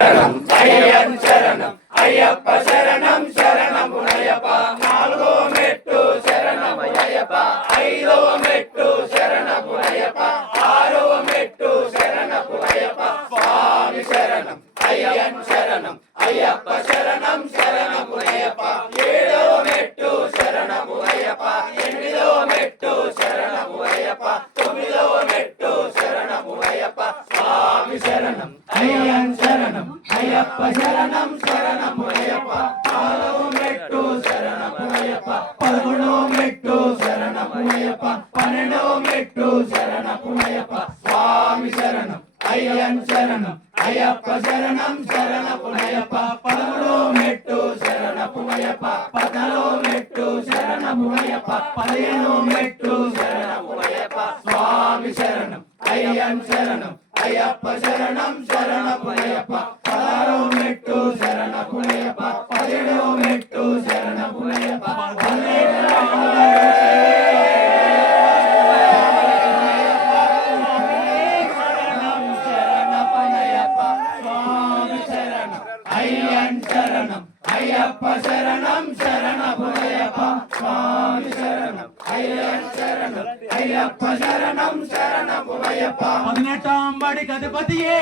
అయ్యన్ శరణం అయ్యప్ప శరణం శరణమునయ్యప్ప నాలుగో మెట్టు శరణమునయ్యప్ప ఐదవ మెట్టు శరణమునయ్యప్ప ఆరవ మెట్టు శరణమునయ్యప్ప స్వామి శరణం అయ్యన్ శరణం అయ్యప్ప శరణం శరణమునయ్యప్ప ఏడవ మెట్టు శరణమునయ్యప్ప ఎనిమిదవ మెట్టు శరణమునయ్యప్ప తొమ్మిదవ మెట్టు శరణమునయ్యప్ప స్వామి శరణం అయ్యన్ శరణం అయ్యప్ప శరణం శరణమునయ్యప్ప నాలుగవ మెట్టు శరణమునయ్యప్ప పదకొండవ మెట్టు శరణమునయ్యప్ప పన్నెండవ మెట్టు శరణమునయ్యప్ప స్వామి శరణం అయ్యన్ శరణం అయ్యప్ప శరణం శరణమునయ్యప్ప పదమూడవ మెట్టు శరణమునయ్యప్ప పద్నాలుగవ మెట్టు శరణమునయ్యప్ప పదిహేనవ మెట్టు శరణమునయ్యప్ప స్వామి శరణం అయ్యన్ శరణం అయ్యప్ప శరణం శరణమునయ్యప్ప పదహారవ మెట్టు శరణమునయ్యప్ప పదిహేడవ మెట్టు శరణమునయ్యప్ప అయ్యన్ శరణం అయ్యప్ప శరణం శరణమునయ్యప్ప స్వామి శరణం అయ్యన్ శరణం అయ్యప్ప శరణం శరణమునయ్యప్ప 18వ బడి గణపతియే